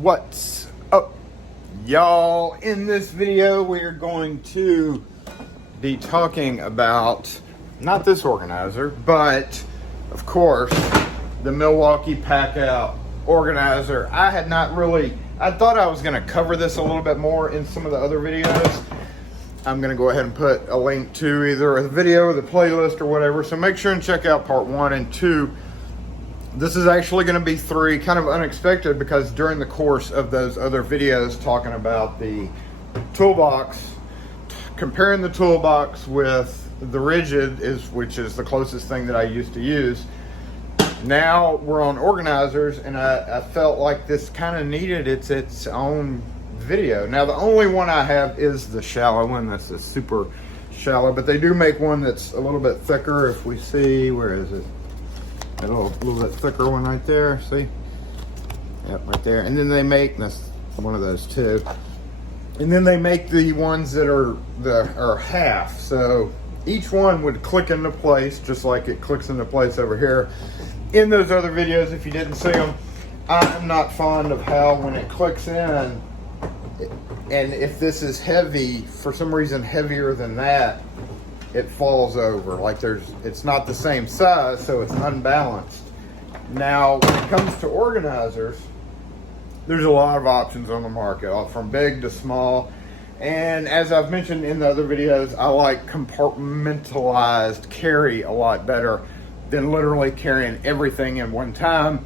What's up, y'all? In this video we're going to be talking about not this organizer, but of course the Milwaukee Packout organizer. I thought I was going to cover this a little bit more in some of the other videos. I'm going to go ahead and put a link to either the video or the playlist or whatever, so make sure and check out part 1 and 2. This is actually going to be 3, kind of unexpected, because during the course of those other videos talking about the toolbox, comparing the toolbox with the rigid, which is the closest thing that I used to use. Now we're on organizers, and I felt like this kind of needed its own video. Now the only one I have is the shallow one. That's a super shallow, but they do make one that's a little bit thicker. If we see, where is it? A little bit thicker one right there, see? Yep, right there. And then they make, that's one of those too. And then they make the ones that are half. So each one would click into place, just like it clicks into place over here. In those other videos, if you didn't see them, I'm not fond of how when it clicks in, and if this is heavy, for some reason heavier than that, it falls over. Like it's not the same size, so it's unbalanced. Now, when it comes to organizers, there's a lot of options on the market, from big to small. And as I've mentioned in the other videos, I like compartmentalized carry a lot better than literally carrying everything in one time.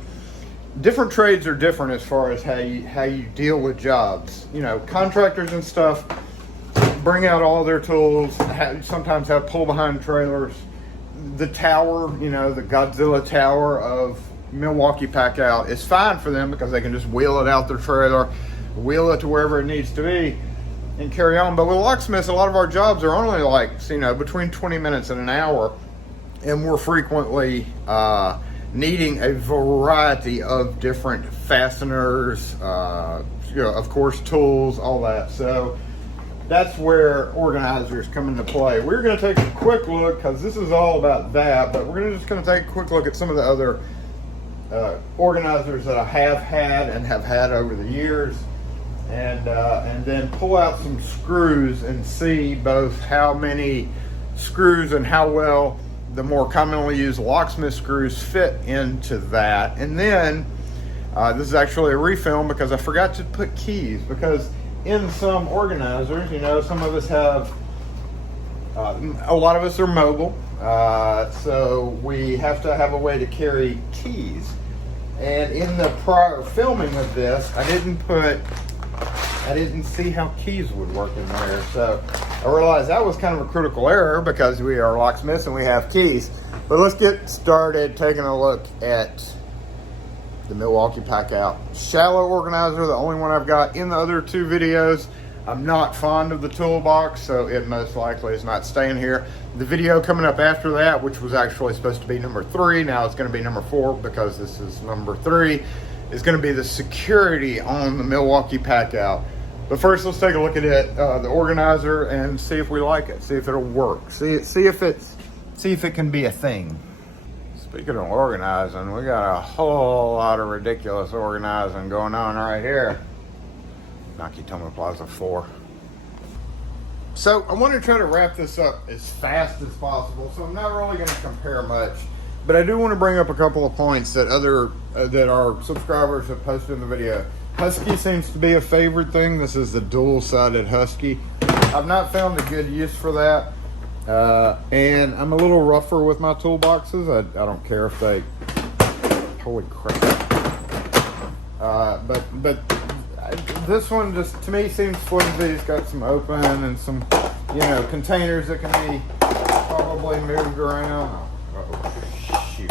Different trades are different as far as how you deal with jobs. You know, contractors and stuff bring out all their tools, sometimes have pull behind trailers. The tower, you know, the Godzilla tower of Milwaukee Packout is fine for them because they can just wheel it out their trailer, wheel it to wherever it needs to be, and carry on. But with Locksmith, a lot of our jobs are only like, you know, between 20 minutes and an hour, and we're frequently needing a variety of different fasteners, you know, of course, tools, all that. So that's where organizers come into play. We're going to take a quick look, because this is all about that, but we're just going to take a quick look at some of the other organizers that I have had and have had over the years, and then pull out some screws and see both how many screws and how well the more commonly used locksmith screws fit into that. And then this is actually a refilm because I forgot to put keys, because in some organizers, you know, some of us have, a lot of us are mobile, so we have to have a way to carry keys. And in the prior filming of this, I didn't see how keys would work in there. So I realized that was kind of a critical error, because we are locksmiths and we have keys. But let's get started taking a look at the Milwaukee Packout shallow organizer, the only one I've got. In the other 2 videos, I'm not fond of the toolbox, so it most likely is not staying here. The video coming up after that, which was actually supposed to be number 3, now it's going to be number 4 because this is number 3, is going to be the security on the Milwaukee Packout. But first, let's take a look at it, the organizer, and see if we like it, see if it'll work, see if it can be a thing. Speaking of organizing, we got a whole lot of ridiculous organizing going on right here. Nakatomi Plaza 4. So I want to try to wrap this up as fast as possible, so I'm not really going to compare much, but I do want to bring up a couple of points that that our subscribers have posted in the video. Husky seems to be a favorite thing. This is the dual-sided Husky. I've not found a good use for that. And I'm a little rougher with my toolboxes. I don't care if they, holy crap. But this one just, to me, seems flimsy. It's got some open and some, you know, containers that can be probably moved around. Oh, shoot.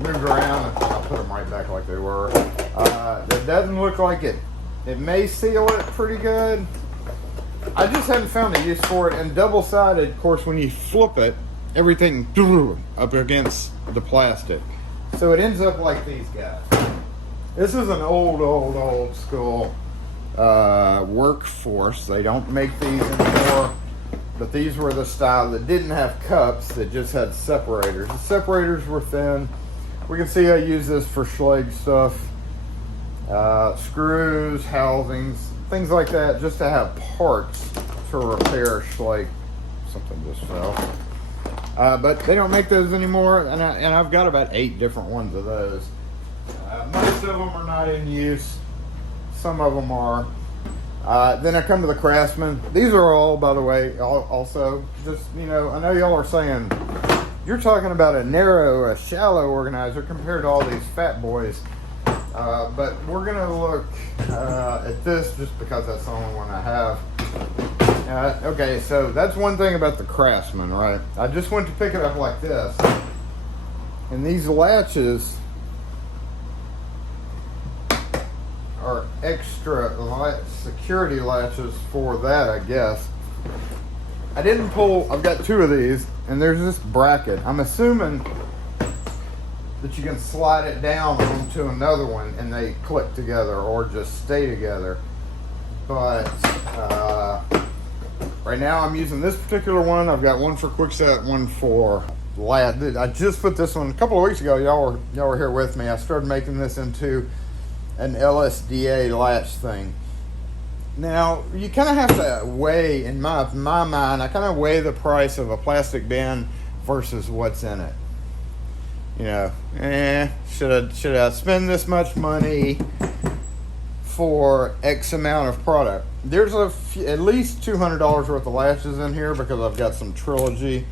Moved around, and I'll put them right back like they were. It doesn't look like it may seal it pretty good. I just haven't found a use for it. And double-sided, of course, when you flip it, everything up against the plastic. So it ends up like these guys. This is an old school workforce. They don't make these anymore, but these were the style that didn't have cups, that just had separators. The separators were thin. We can see I use this for Schlage stuff. screws, housings, things like that, just to have parts to repair, like something just fell. But they don't make those anymore, and I've got about 8 different ones of those. Most of them are not in use. Some of them are. Then I come to the Craftsman. These are all, by the way, also just, you know, I know y'all are saying, you're talking about a shallow organizer compared to all these fat boys. But we're going to look at this just because that's the only one I have. Okay, so that's one thing about the Craftsman, right? I just went to pick it up like this. And these latches are extra security latches for that, I guess. I didn't pull, I've got 2 of these, and there's this bracket. I'm assuming that you can slide it down onto another one and they click together or just stay together. But right now I'm using this particular one. I've got one for quickset, one for latch. I just put this one a couple of weeks ago. Y'all were here with me. I started making this into an LSDA latch thing. Now you kind of have to weigh, in my mind, I kind of weigh the price of a plastic bin versus what's in it. You know, should I spend this much money for X amount of product? There's at least $200 worth of latches in here because I've got some Trilogy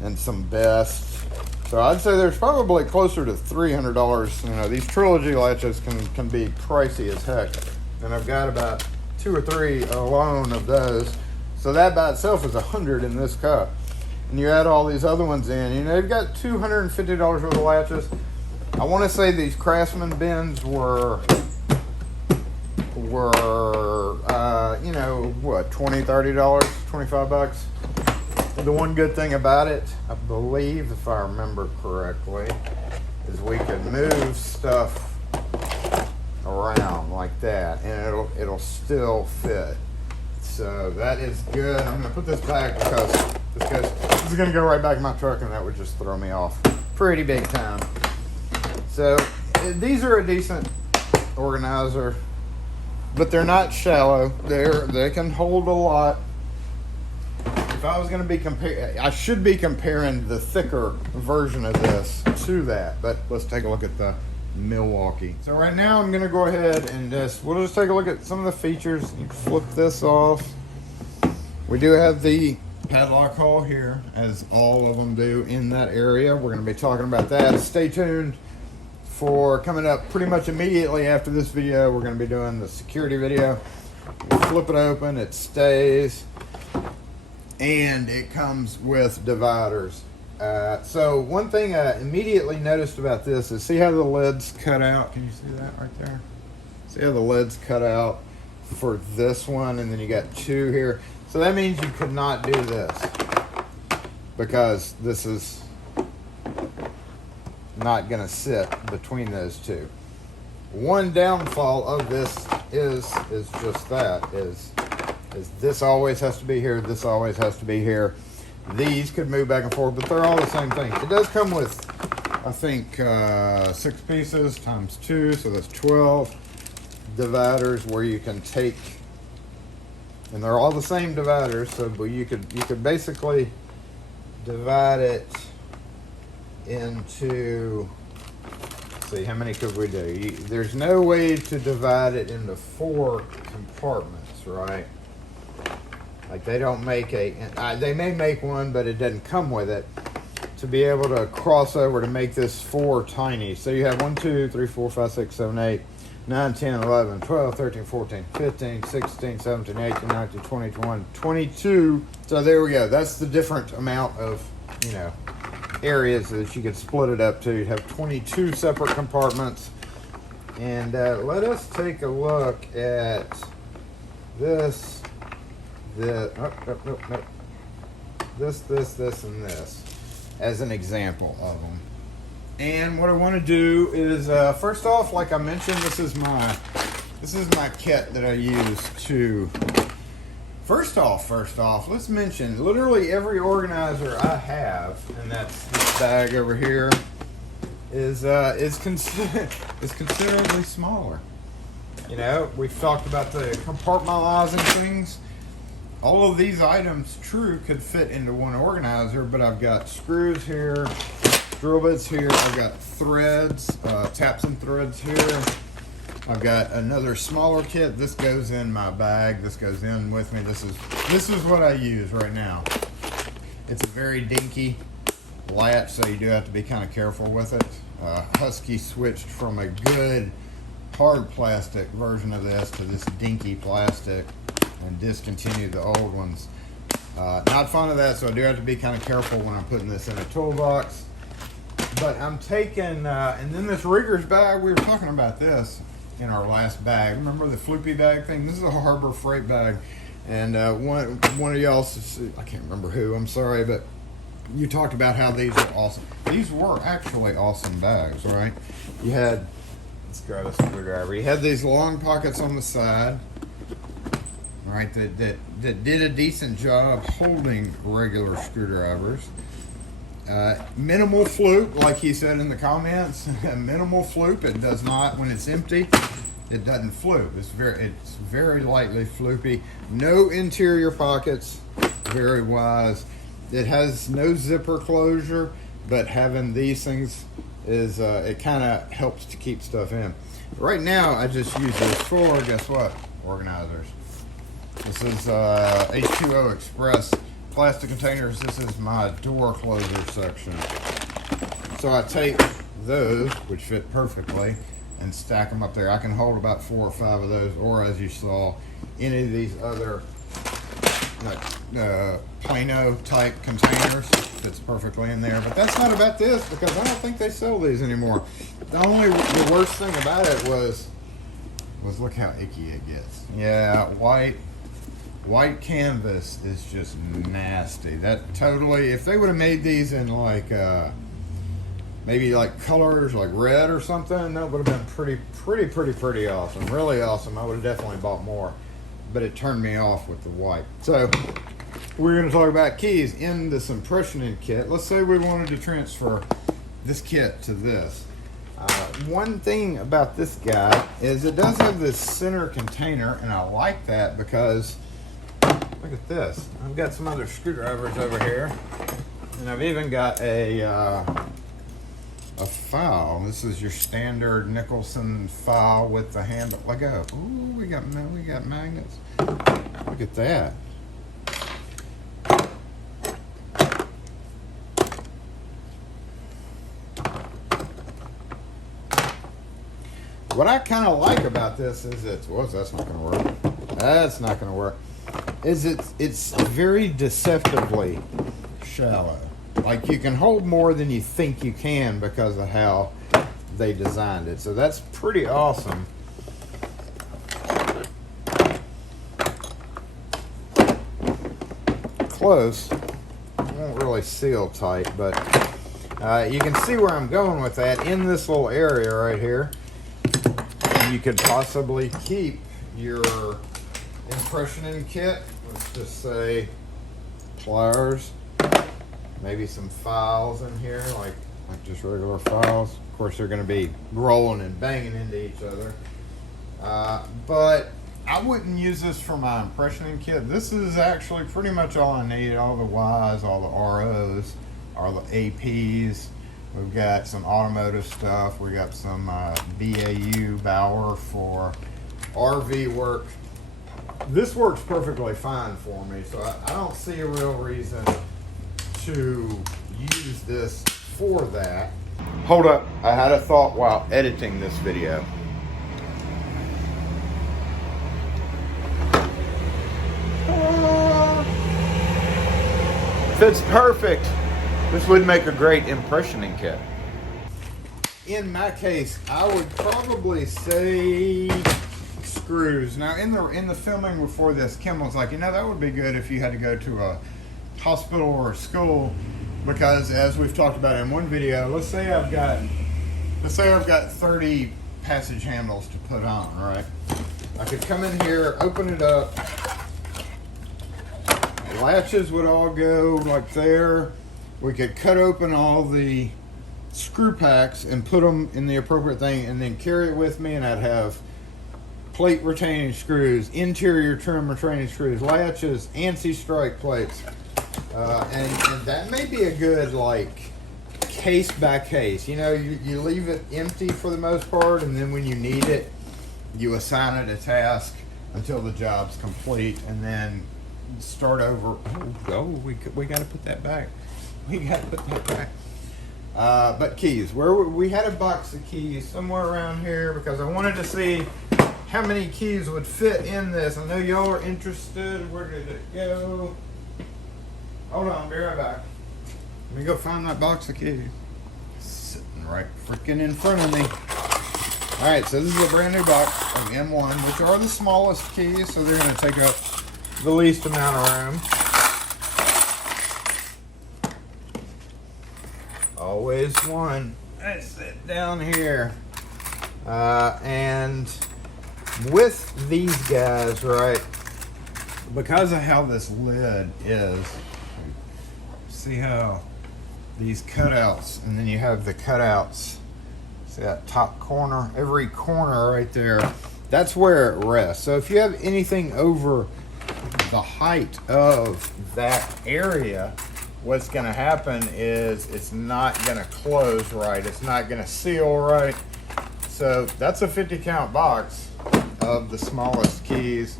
and some Best. So I'd say there's probably closer to $300. You know, these Trilogy latches can be pricey as heck, and I've got about 2 or 3 alone of those. So that by itself is $100 in this cup. And you add all these other ones in, you know, you've got $250 worth of latches. I want to say these Craftsman bins were you know, what, $20, $30, $25. The one good thing about it, I believe, if I remember correctly, is we can move stuff around like that, and it'll still fit. So that is good. I'm gonna put this back because this is gonna go right back in my truck, and that would just throw me off pretty big time. So these are a decent organizer, but they're not shallow. They can hold a lot. If I was gonna be I should be comparing the thicker version of this to that. But let's take a look at the Milwaukee. So right now I'm gonna go ahead and we'll just take a look at some of the features. You flip this off. We do have the padlock hole here, as all of them do in that area. We're gonna be talking about that. Stay tuned for coming up pretty much immediately after this video. We're gonna be doing the security video. We'll flip it open, it stays, and it comes with dividers. So one thing I immediately noticed about this is, see how the lid's cut out? Can you see that right there? See how the lid's cut out for this one, and then you got 2 here. So that means you could not do this, because this is not gonna sit between those 2. One downfall of this is just that, is this always has to be here, this always has to be here. These could move back and forth, but they're all the same thing. It does come with, I think, 6 pieces times 2, so that's 12 dividers where you can take, and they're all the same dividers. So, but you could basically divide it into. Let's see, how many could we do? There's no way to divide it into 4 compartments, right? Like they don't make they may make one, but it doesn't come with it, to be able to cross over to make this 4 tiny. So you have 1, 2, 3, 4, 5, 6, 7, 8, 9, 10, 11, 12, 13, 14, 15, 16, 17, 18, 19, 20, 21, 22. So there we go. That's the different amount of, you know, areas that you could split it up to. You'd have 22 separate compartments. And let us take a look at this. This, and this as an example of them. And what I want to do is, first off, like I mentioned, this is my kit that I use to. First off, let's mention literally every organizer I have, and that's this bag over here, is considerably smaller. You know, we've talked about the compartmentalizing things. All of these items, true, could fit into one organizer, but I've got screws here, drill bits here, I've got threads, taps and threads here. I've got another smaller kit. This goes in my bag. This goes in with me. This is what I use right now. It's a very dinky latch, so you do have to be kind of careful with it. Husky switched from a good hard plastic version of this to this dinky plastic and discontinued the old ones. Not fond of that, so I do have to be kind of careful when I'm putting this in a toolbox. But I'm taking, and then this rigger's bag, we were talking about this in our last bag. Remember the floopy bag thing? This is a Harbor Freight bag. And one of y'all, I can't remember who, I'm sorry, but you talked about how these are awesome. These were actually awesome bags, right? You had, let's grab a screwdriver. You had these long pockets on the side, right, that did a decent job holding regular screwdrivers. Minimal floop, like he said in the comments. Minimal floop. It does not, when it's empty, it doesn't floop. It's very lightly floopy. No interior pockets. Very wise. It has no zipper closure, but having these things is it kind of helps to keep stuff in. Right now, I just use this for, guess what? Organizers. This is H2O Express plastic containers. This is my door closer section. So I take those, which fit perfectly, and stack them up there. I can hold about 4 or 5 of those, or as you saw, any of these other like Plano type containers. Fits perfectly in there. But that's not about this, because I don't think they sell these anymore. The worst thing about it was look how icky it gets. Yeah, white canvas is just nasty. That totally, if they would have made these in like maybe like colors like red or something, that would have been pretty awesome. Really awesome. I would have definitely bought more, but it turned me off with the white. So we're going to talk about keys in this impressioning kit. Let's say we wanted to transfer this kit to this. One thing about this guy is it does have this center container, and I like that because look at this. I've got some other screwdrivers over here, and I've even got a file. This is your standard Nicholson file with the handle. Let go. Ooh, we got magnets. Look at that. What I kind of like about this is that's not going to work. That's not going to work. It's very deceptively shallow. Like you can hold more than you think you can because of how they designed it. So that's pretty awesome. Close. Won't really seal tight, but you can see where I'm going with that. In this little area right here, you could possibly keep your impressioning kit. Let's just say pliers, maybe some files in here, like just regular files. Of course, they're going to be rolling and banging into each other. But I wouldn't use this for my impressioning kit. This is actually pretty much all I need. All the Ys, all the ROs, all the APs. We've got some automotive stuff. We got some BAU Bauer for RV work. This works perfectly fine for me, so I don't see a real reason to use this for that. Hold up, I had a thought while editing this video. Fits perfect. This would make a great impressioning kit. In my case, I would probably say screws. Now, in the filming before this, Kim was like, you know, that would be good if you had to go to a hospital or a school, because as we've talked about in one video, let's say I've got 30 passage handles to put on, right? I could come in here, open it up, latches would all go like there. We could cut open all the screw packs and put them in the appropriate thing and then carry it with me, and I'd have plate retaining screws, interior trim retaining screws, latches, ANSI strike plates. And that may be a good, like, case by case. You know, you leave it empty for the most part, and then when you need it, you assign it a task until the job's complete, and then start over. We got to put that back. We got to put that back. But keys, we had a box of keys somewhere around here because I wanted to see how many keys would fit in this. I know y'all are interested. Where did it go? Hold on, be right back. Let me go find that box of keys. Sitting right freaking in front of me. All right, so this is a brand new box of M1, which are the smallest keys, so they're going to take up the least amount of room. Always one. Let's sit down here. And with these guys, right, because of how this lid is, see how these cutouts, and then you have the cutouts, see that top corner, every corner right there, that's where it rests. So if you have anything over the height of that area, what's going to happen is it's not going to close right. It's not going to seal right. So that's a 50 count box of the smallest keys.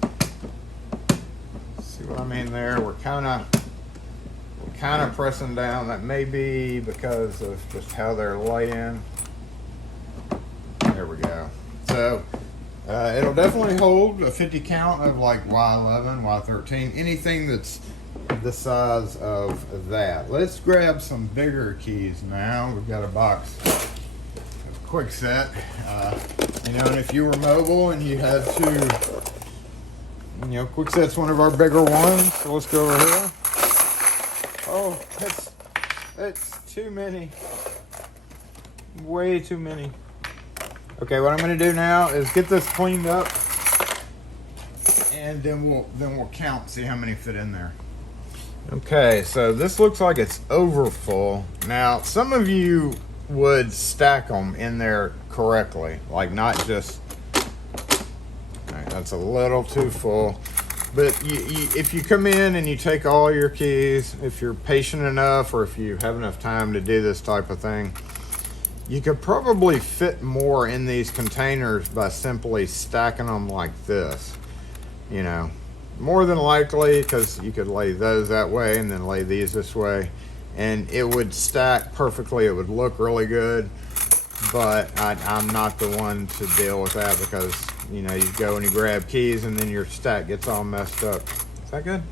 See what I mean there? We're kind of pressing down. That may be because of just how they're laying. There we go. So it'll definitely hold a 50 count of like Y11, Y13, anything that's the size of that. Let's grab some bigger keys now. We've got a box of quick set. You know, and if you were mobile and you had to, you know, quick set's one of our bigger ones. So let's go over here. Oh, that's too many. Way too many. Okay, what I'm going to do now is get this cleaned up, and then we'll count, see how many fit in there. Okay, so this looks like it's over full. Now, some of you would stack them in there correctly, like not just, all right, that's a little too full. But if you come in and you take all your keys, if you're patient enough or if you have enough time to do this type of thing, you could probably fit more in these containers by simply stacking them like this. You know, more than likely, because you could lay those that way and then lay these this way, and it would stack perfectly. It would look really good, but I'm not the one to deal with that because, you know, you go and you grab keys and then your stack gets all messed up. Is that good?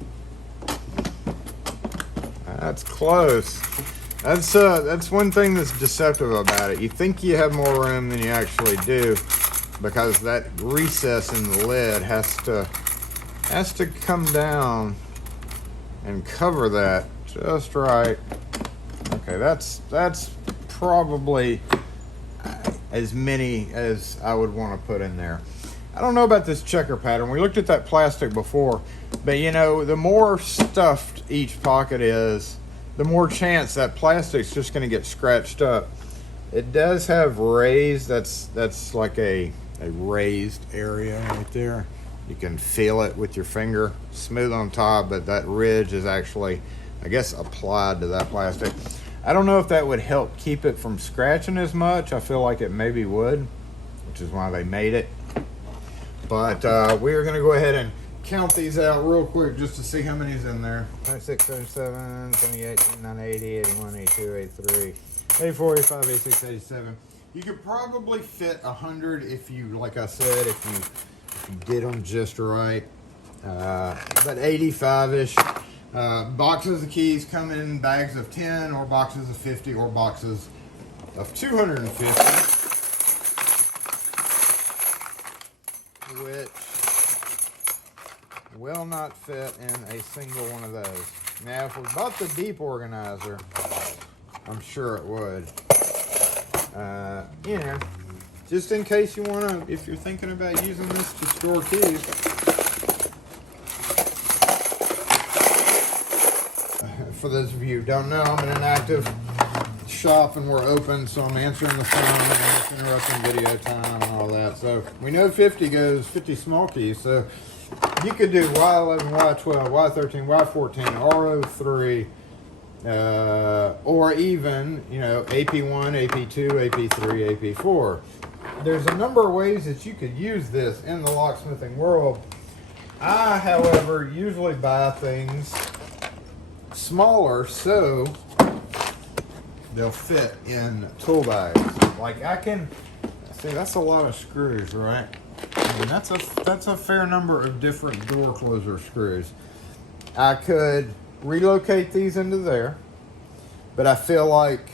That's close. That's one thing that's deceptive about it. You think you have more room than you actually do because that recess in the lid has to come down and cover that just right. Okay, that's probably as many as I would want to put in there. I don't know about this checker pattern. We looked at that plastic before, but you know, the more stuffed each pocket is, the more chance that plastic's just going to get scratched up. It does have raised, that's like a raised area right there. You can feel it with your finger, smooth on top, but that ridge is actually, I guess, applied to that plastic. I don't know if that would help keep it from scratching as much. I feel like it maybe would, which is why they made it. But we're going to go ahead and count these out real quick just to see how many's in there. 26, 77, 78, 79, 80, 81, 82, 83, 84, 85, 86, 87. You could probably fit 100 if you, like I said, if you did them just right. But 85-ish. Boxes of keys come in bags of 10 or boxes of 50 or boxes of 250. Which will not fit in a single one of those. Now, if we bought the deep organizer, I'm sure it would. You know, just in case you want to, if you're thinking about using this to store keys. For those of you who don't know, I'm in an active shop and we're open, so I'm answering the phone and it's interrupting video time and all that. So we know 50 goes 50 small keys. So you could do Y11, Y12, Y13, Y14, RO3, or even, you know, AP1, AP2, AP3, AP4. There's a number of ways that you could use this in the locksmithing world. I, however, usually buy things smaller so they'll fit in tool bags. Like I can see, that's a lot of screws, right? I mean, that's a fair number of different door closer screws. I could relocate these into there, but I feel like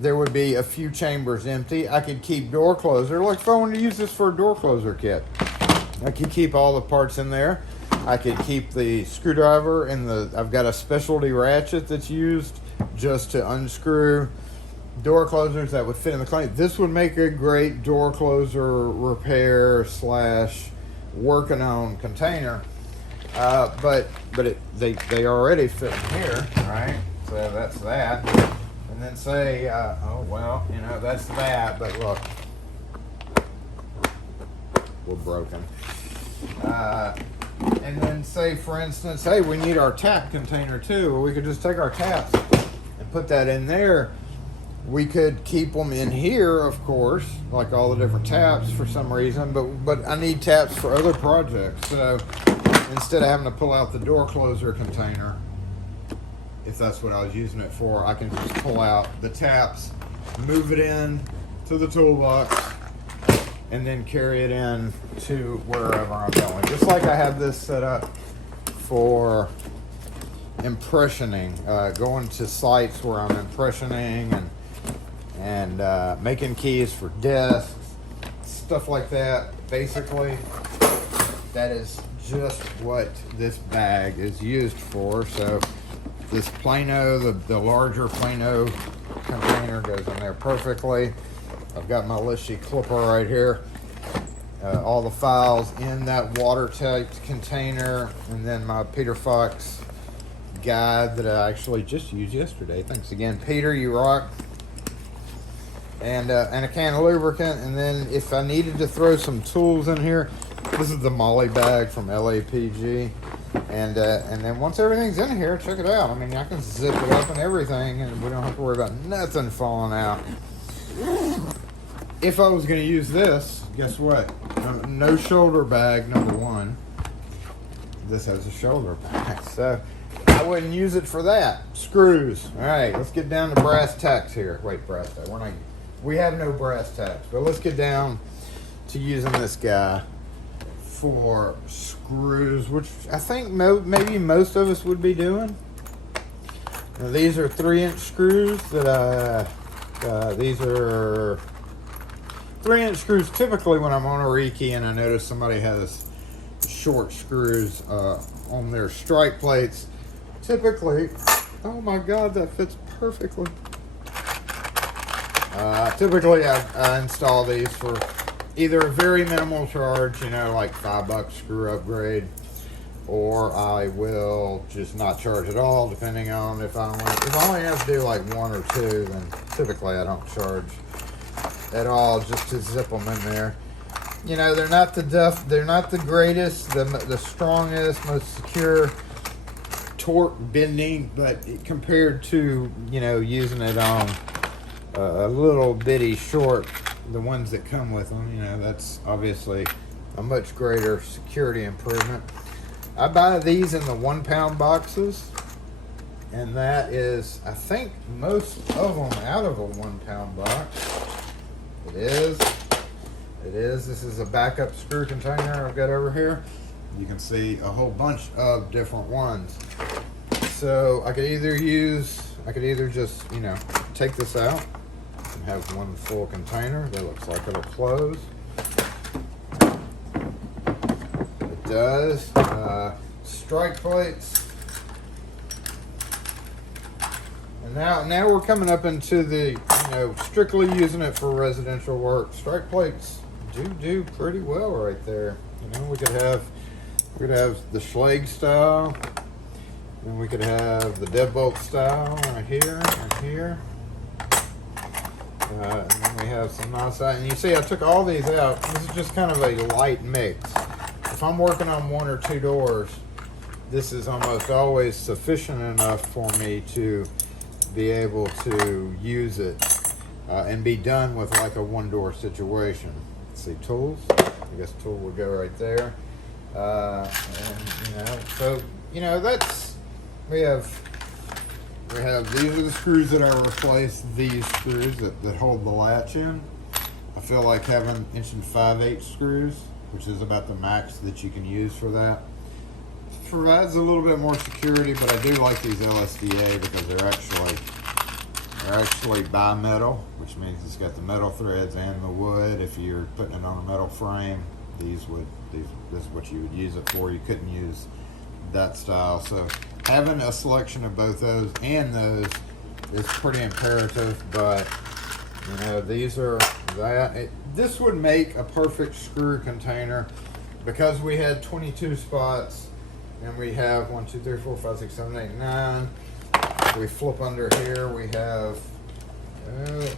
there would be a few chambers empty. I could keep door closer, like if I wanted to use this for a door closer kit, I could keep all the parts in there. I could keep the screwdriver and I've got a specialty ratchet that's used just to unscrew door closers that would fit in the clamp. This would make a great door closer repair / working on container. But they already fit in here, right? So that's that. And then say, oh well, you know, that's that. But look, we're broken. And then say, for instance, hey, we need our tap container too. Or we could just take our taps and put that in there. We could keep them in here, of course, like all the different taps for some reason, but I need taps for other projects. So instead of having to pull out the door closer container, if that's what I was using it for, I can just pull out the taps, move it in to the toolbox, and then carry it in to wherever I'm going. Just like I have this set up for impressioning, going to sites where I'm impressioning and making keys for desks, stuff like that. Basically, that is just what this bag is used for. So this Plano, the larger Plano container goes in there perfectly. I've got my Lishy clipper right here. All the files in that watertight container, and then my Peter Fox guide that I actually just used yesterday. Thanks again, Peter, you rock. And a can of lubricant, and then if I needed to throw some tools in here, this is the Molly bag from LAPG. And then once everything's in here, check it out. I mean, I can zip it up and everything, and we don't have to worry about nothing falling out. If I was going to use this, guess what? No shoulder bag, number one. This has a shoulder bag, so I wouldn't use it for that. Screws. All right, let's get down to brass tacks here. Wait, brass tacks. We have no brass tacks, but let's get down to using this guy for screws, which I think maybe most of us would be doing. Now, these are 3-inch screws that these are 3-inch screws. Typically when I'm on a rekey and I notice somebody has short screws on their strike plates, typically, oh my God, that fits perfectly. Typically I install these for either a very minimal charge, you know, like $5 screw upgrade, or I will just not charge at all, depending on if I only have to do like 1 or 2, then typically I don't charge at all, just to zip them in there. You know, they're not the greatest, the strongest, most secure torque bending, but compared to, you know, using it on a little bitty short, the ones that come with them, you know, that's obviously a much greater security improvement. I buy these in the 1-pound boxes, and that is, I think, most of them out of a 1-pound box. It is. This is a backup screw container I've got over here. You can see a whole bunch of different ones. So I could either just, you know, take this out and have one full container that looks like it'll close. It does. Strike plates. And now we're coming up into the, you know, strictly using it for residential work. Strike plates do pretty well right there. You know, we could have the Schlage style, and we could have the deadbolt style right here and here. And then we have some nice, and you see I took all these out. This is just kind of a light mix. If I'm working on 1 or 2 doors, this is almost always sufficient enough for me to be able to use it and be done with like a 1-door situation. Let's see, tools. I guess tool will go right there. And so that's we have these are the screws that I replaced these screws that hold the latch in. I feel like having 1 5/8 screws, which is about the max that you can use for that, provides a little bit more security. But I do like these LSDA because they're actually bimetal, which means it's got the metal threads and the wood. If you're putting it on a metal frame, this is what you would use it for. You couldn't use that style. So having a selection of both those and those is pretty imperative. But these are this would make a perfect screw container because we had 22 spots and we have 1, 2, 3, 4, 5, 6, 7, 8, 9. We flip under here, we have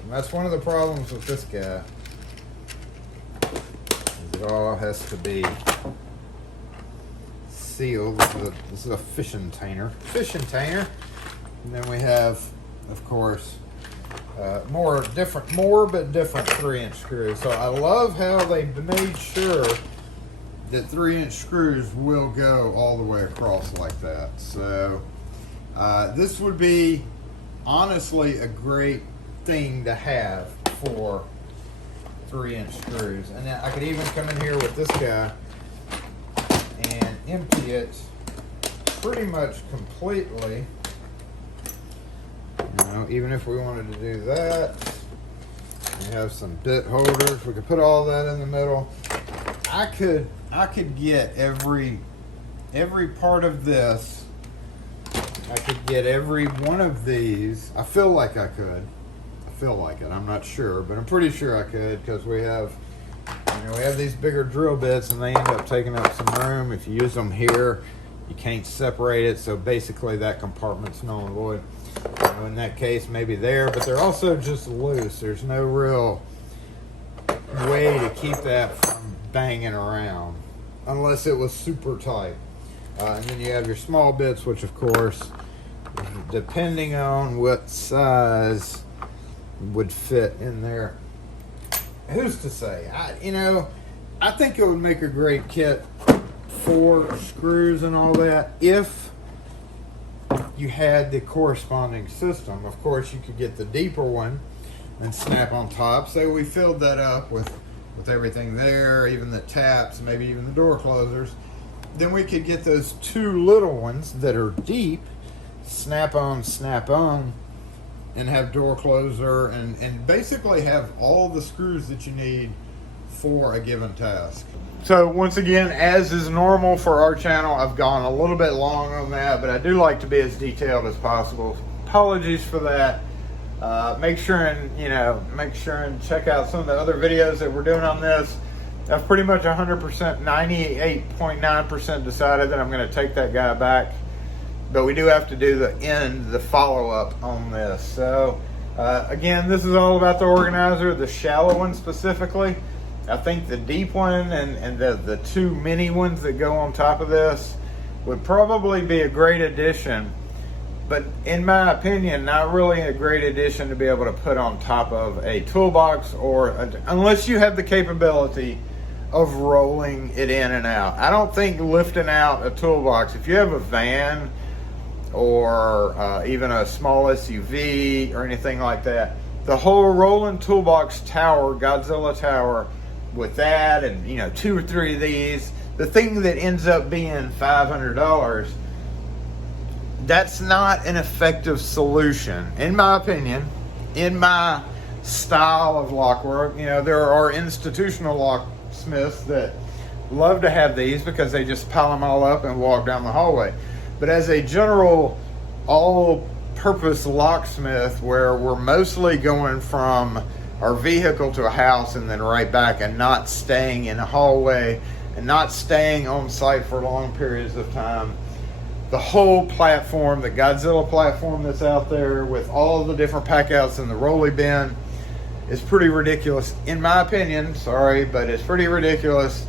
that's one of the problems with this guy. It all has to be sealed. This is a fish container. And then we have, of course, more but different 3-inch screws. So I love how they made sure that 3-inch screws will go all the way across like that. So this would be honestly a great thing to have for 3-inch screws. And then I could even come in here with this guy and empty it pretty much completely. Even if we wanted to do that. We have some bit holders. We could put all that in the middle. I could get every part of this. I could get every one of these. I feel like I could. I feel like it. I'm not sure, but I'm pretty sure I could because we have these bigger drill bits and they end up taking up some room. If you use them here, you can't separate it. So basically that compartment's null and void. In that case, maybe there, but they're also just loose. There's no real way to keep that from banging around unless it was super tight. And then you have your small bits, which of course, depending on what size would fit in there. Who's to say? I think it would make a great kit for screws and all that if you had the corresponding system. Of course, you could get the deeper one and snap on top. So we filled that up with everything there, even the taps, maybe even the door closers. Then we could get those 2 little ones that are deep, snap on, and have door closer and basically have all the screws that you need for a given task. So once again, as is normal for our channel, I've gone a little bit long on that, but I do like to be as detailed as possible. Apologies for that. Make sure and check out some of the other videos that we're doing on this. I've pretty much 100%, 98.9% decided that I'm going to take that guy back, but we do have to do the follow-up on this. So again, this is all about the organizer, the shallow one specifically. I think the deep one and the 2 mini ones that go on top of this would probably be a great addition, but in my opinion, not really a great addition to be able to put on top of a toolbox unless you have the capability of rolling it in and out. I don't think lifting out a toolbox, if you have a van or even a small SUV or anything like that, the whole rolling toolbox tower, Godzilla tower, with that and 2 or 3 of these, the thing that ends up being $500, that's not an effective solution, in my opinion, in my style of lock work. There are institutional locksmiths that love to have these because they just pile them all up and walk down the hallway. But as a general all-purpose locksmith, where we're mostly going from our vehicle to a house and then right back, and not staying in a hallway and not staying on site for long periods of time, the whole platform, the Godzilla platform that's out there with all the different packouts and the rolly bin, is pretty ridiculous, in my opinion. Sorry, but it's pretty ridiculous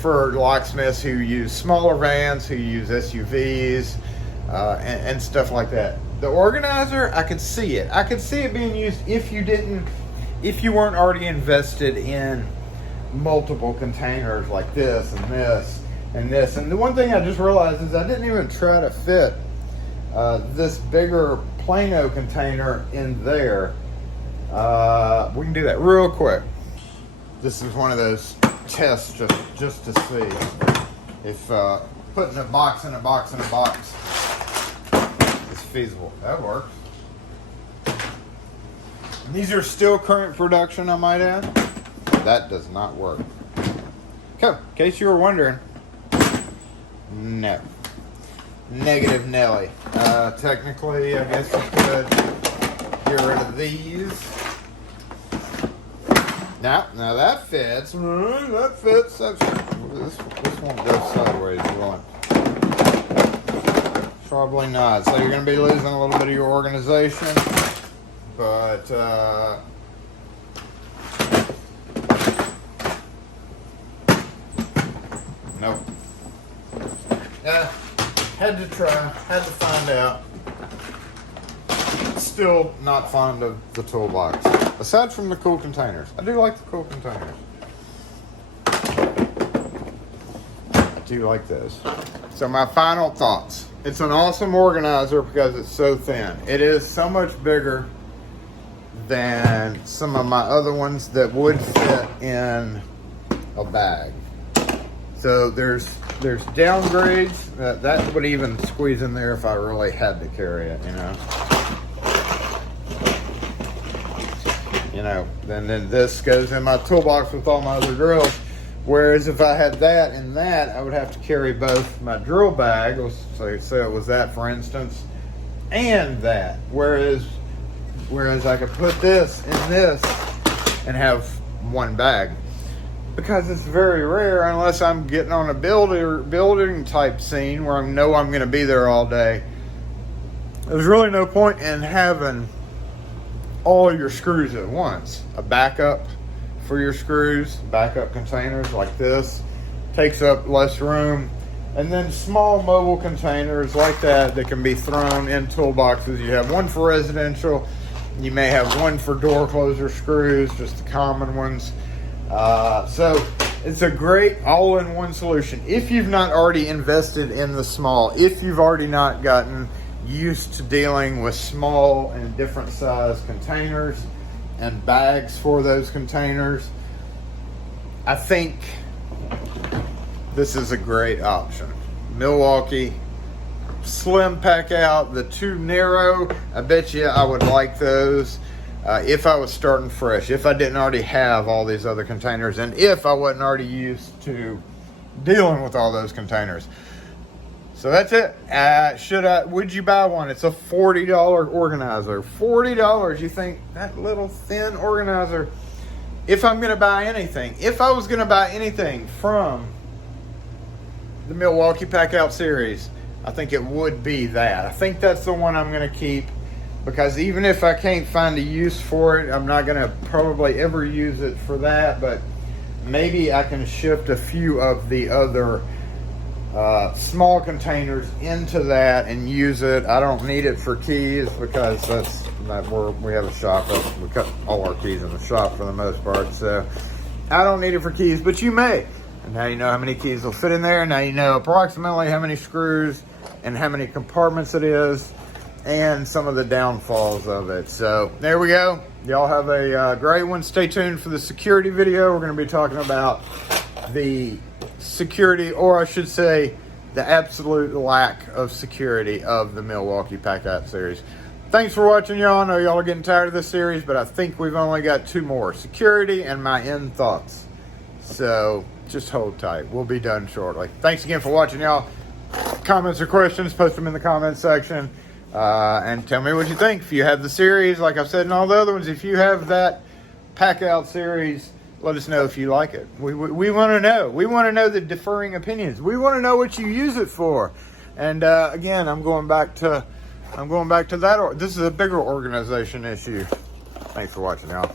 for locksmiths who use smaller vans, who use SUVs, and stuff like that. The organizer, I could see it. I could see it being used if you weren't already invested in multiple containers like this and this and this. And the one thing I just realized is I didn't even try to fit this bigger Plano container in there. We can do that real quick. This is one of those tests just to see if putting a box in a box in a box is feasible. That works. And these are still current production, I might add. That does not work. Okay, in case you were wondering, no. Negative Nelly. Technically, I guess you could get rid of these. Now that fits. That fits. This won't go sideways, will it? Probably not. So you're going to be losing a little bit of your organization. But, nope. Had to try, had to find out. Still not fond of the toolbox. Aside from the cool containers. I do like the cool containers. I do like those. So my final thoughts. It's an awesome organizer because it's so thin. It is so much bigger than some of my other ones that would fit in a bag. So there's downgrades that would even squeeze in there if I really had to carry it, you know. Then this goes in my toolbox with all my other drills. Whereas if I had that and that, I would have to carry both my drill bag, let's say it was that for instance, and that. Whereas I could put this in this and have one bag. Because it's very rare, unless I'm getting on a building type scene where I know I'm going to be there all day. There's really no point in having all your screws at once. A backup for your screws, backup containers like this, takes up less room. And then small mobile containers like that can be thrown in toolboxes. You have one for residential. You may have one for door closer screws, just the common ones. So it's a great all-in-one solution. If you've not already invested in the small, if you've already not gotten used to dealing with small and different size containers and bags for those containers, I think this is a great option. Milwaukee Slim Packout, the too narrow, I bet you I would like those. If I was starting fresh, if I didn't already have all these other containers, and if I wasn't already used to dealing with all those containers. So that's it. Would you buy one? It's a $40 organizer. $40. You think that little thin organizer? If I'm going to buy anything, if I was going to buy anything from the Milwaukee Packout series, I think it would be that. I think that's the one I'm going to keep. Because even if I can't find a use for it, I'm not going to probably ever use it for that. But maybe I can shift a few of the other small containers into that and use it. I don't need it for keys because that's where we have a shop. We cut all our keys in the shop for the most part. So I don't need it for keys, but you may. And now you know how many keys will fit in there. Now you know approximately how many screws and how many compartments it is, and some of the downfalls of it. So there we go. Y'all have a great one. Stay tuned for the security video. We're going to be talking about the security, or I should say the absolute lack of security of the Milwaukee Packout series. Thanks for watching, y'all. I know y'all are getting tired of this series, but I think we've only got 2 more. Security and my end thoughts. So just hold tight. We'll be done shortly. Thanks again for watching, y'all. Comments or questions, post them in the comments section. And tell me what you think. If you have the series, like I've said in all the other ones, if you have that Packout series, let us know if you like it. We want to know. We want to know the differing opinions. We want to know what you use it for. And again, I'm going back to that. This is a bigger organization issue. Thanks for watching, y'all.